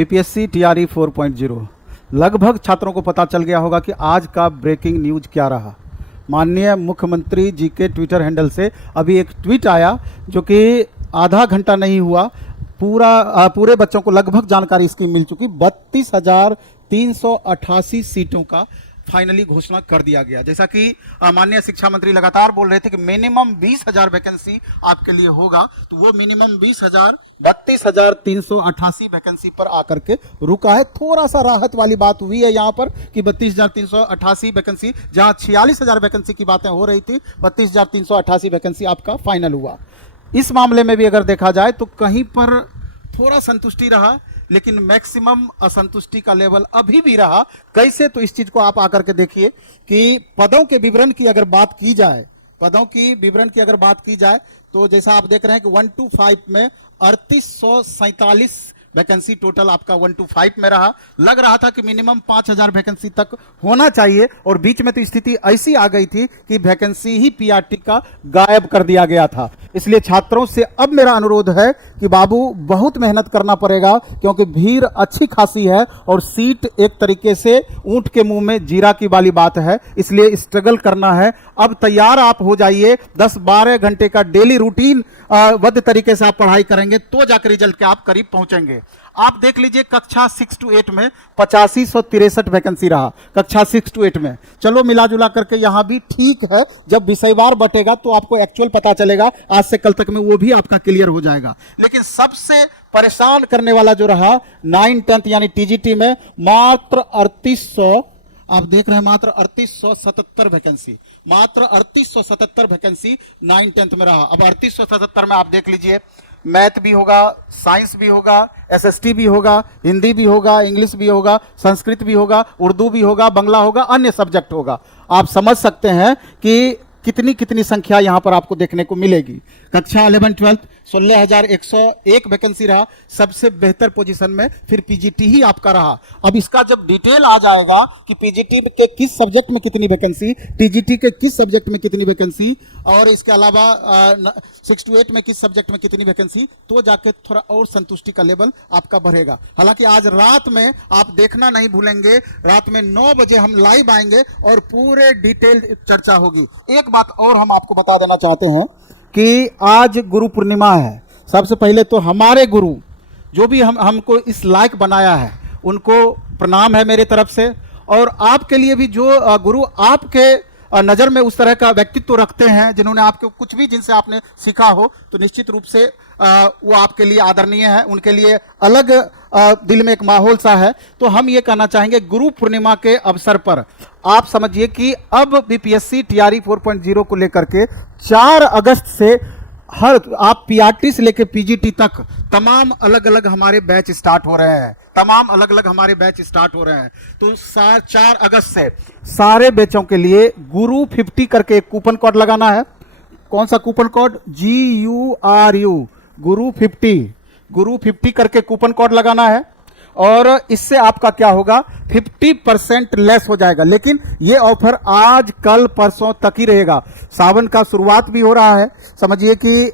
BPSC TRE 4.0 लगभग छात्रों को पता चल गया होगा कि आज का ब्रेकिंग न्यूज क्या रहा। माननीय मुख्यमंत्री जी के ट्विटर हैंडल से अभी एक ट्वीट आया जो कि आधा घंटा नहीं हुआ, पूरे बच्चों को लगभग जानकारी इसकी मिल चुकी। 32,388 सीटों का फाइनली घोषणा कर दिया गया। जैसा कि माननीय शिक्षा मंत्री लगातार बोल रहे थे कि मिनिमम 20,000 वैकेंसी आपके लिए होगा, तो वो मिनिमम 32,388 वैकेंसी पर आकर के रुका है। थोड़ा सा राहत वाली बात हुई है यहाँ पर कि 32,388 वैकेंसी, जहाँ 46,000 वैकेंसी की बातें हो रही थी, 32,388 वैकेंसी आपका फाइनल हुआ। इस मामले में भी अगर देखा जाए तो कहीं पर थोड़ा संतुष्टि रहा, लेकिन मैक्सिमम असंतुष्टि का लेवल अभी भी रहा। कैसे, तो इस चीज को आप आकर के देखिए कि पदों के विवरण की अगर बात की जाए, तो जैसा आप देख रहे हैं कि 1 to 5 में 3847 वैकेंसी टोटल आपका 1 to 5 में रहा। लग रहा था कि मिनिमम 5,000 वैकेंसी तक होना चाहिए, और बीच में तो स्थिति ऐसी आ गई थी कि वैकेंसी ही पीआरटी का गायब कर दिया गया था। इसलिए छात्रों से अब मेरा अनुरोध है कि बाबू बहुत मेहनत करना पड़ेगा, क्योंकि भीड़ अच्छी खासी है और सीट एक तरीके से ऊंट के मुंह में जीरा की वाली बात है, इसलिए स्ट्रगल करना है। अब तैयार आप हो जाइए, 10-12 घंटे का डेली रूटीन बद्ध तरीके से आप पढ़ाई करेंगे तो जाकर रिजल्ट के आप करीब पहुंचेंगे। आप देख लीजिए कक्षा 6 to 8 में 8563 वैकेंसी रहा, कक्षा 6 to 8 में। चलो मिला जुला करके यहां भी ठीक है, जब विषयवार बटेगा तो आपको एक्चुअल पता चलेगा, आज से कल तक में वो भी आपका क्लियर हो जाएगा। लेकिन सबसे परेशान करने वाला जो रहा 9-10 यानी टीजीटी में मात्र 3800, आप देख रहे हैं मात्र 3877 वैकेंसी, मात्र 3877 वैकेंसी 9-10 में रहा। अब 3877 में आप देख लीजिए मैथ भी होगा, साइंस भी होगा, एसएसटी भी होगा, हिंदी भी होगा, इंग्लिश भी होगा, संस्कृत भी होगा, उर्दू भी होगा, बंगला होगा, अन्य सब्जेक्ट होगा। आप समझ सकते हैं कि कितनी संख्या यहां पर आपको देखने को मिलेगी। कक्षा 11-12 16,101 वैकेंसी रहा, सबसे बेहतर पोजीशन में फिर पीजीटी ही आपका रहा। अब इसका जब डिटेल आ जाएगा कि पीजीटी के किस सब्जेक्ट में कितनी वैकेंसी, टीजीटी के किस सब्जेक्ट में कितनी वैकेंसी, और इसके अलावा 6 to 8 में किस सब्जेक्ट में कितनी वैकेंसी, तो जाके थोड़ा और संतुष्टि का लेवल आपका बढ़ेगा। हालांकि आज रात में आप देखना नहीं भूलेंगे, रात में 9 बजे हम लाइव आएंगे और पूरे डिटेल चर्चा होगी। एक बात और हम आपको बता देना चाहते हैं कि आज गुरु पूर्णिमा है। सबसे पहले तो हमारे गुरु जो भी हमको इस लायक बनाया है, उनको प्रणाम है मेरे तरफ से। और आपके लिए भी जो गुरु आपके नज़र में उस तरह का व्यक्तित्व रखते हैं, जिन्होंने आपको कुछ भी, जिनसे आपने सीखा हो, तो निश्चित रूप से वो आपके लिए आदरणीय है, उनके लिए अलग दिल में एक माहौल सा है। तो हम ये कहना चाहेंगे गुरु पूर्णिमा के अवसर पर आप समझिए कि अब बीपीएससी टीआरई 4.0 को लेकर के 4 अगस्त से हर आप पीआरटी से लेकर पीजीटी तक तमाम अलग अलग हमारे बैच स्टार्ट हो रहे हैं, तो 4 अगस्त से सारे बैचों के लिए गुरु 50 करके एक कूपन कोड लगाना है। कौन सा कूपन कोड? GURU, गुरु 50 करके कूपन कोड लगाना है, और इससे आपका क्या होगा, 50% लेस हो जाएगा। लेकिन ये ऑफर आज कल परसों तक ही रहेगा। सावन का शुरुआत भी हो रहा है, समझिए कि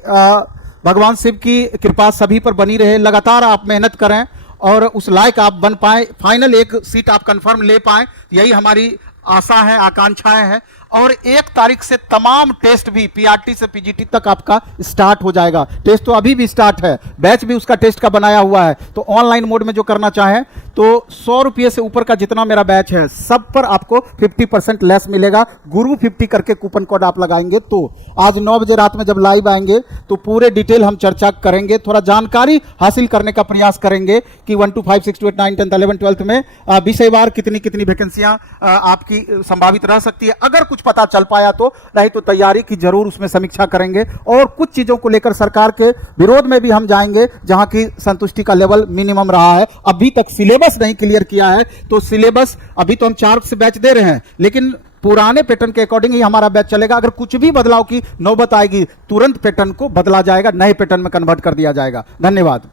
भगवान शिव की कृपा सभी पर बनी रहे, लगातार आप मेहनत करें और उस लायक आप बन पाए, फाइनल एक सीट आप कंफर्म ले पाए, यही हमारी आशा है, आकांक्षाएं हैं। और 1 तारीख से तमाम टेस्ट भी पीआरटी से पीजीटी तक आपका स्टार्ट हो जाएगा। टेस्ट तो अभी भी स्टार्ट है, बैच भी उसका टेस्ट का बनाया हुआ है। तो ऑनलाइन मोड में जो करना चाहें तो 100 रुपये से ऊपर का जितना मेरा बैच है सब पर आपको 50% लेस मिलेगा। गुरु 50 करके कूपन कोड आप लगाएंगे तो आज 9 बजे रात में जब लाइव आएंगे तो पूरे डिटेल हम चर्चा करेंगे, थोड़ा जानकारी हासिल करने का प्रयास करेंगे कि 1 to 5, 6 to 8, 9, 10, 11, 12 में विषयवार कितनी वैकेंसियां आपकी संभावित रह सकती है। अगर कुछ पता चल पाया तो, नहीं तो तैयारी की जरूर उसमें समीक्षा करेंगे। और कुछ चीजों को लेकर सरकार के विरोध में भी हम जाएंगे जहां की संतुष्टि का लेवल मिनिमम रहा है। अभी तक सिलेबस नहीं क्लियर किया है, तो सिलेबस अभी तो हम 4 से बैच दे रहे हैं, लेकिन पुराने पैटर्न के अकॉर्डिंग ही हमारा बैच चलेगा। अगर कुछ भी बदलाव की नौबत आएगी, तुरंत पैटर्न को बदला जाएगा, नए पैटर्न में कन्वर्ट कर दिया जाएगा। धन्यवाद।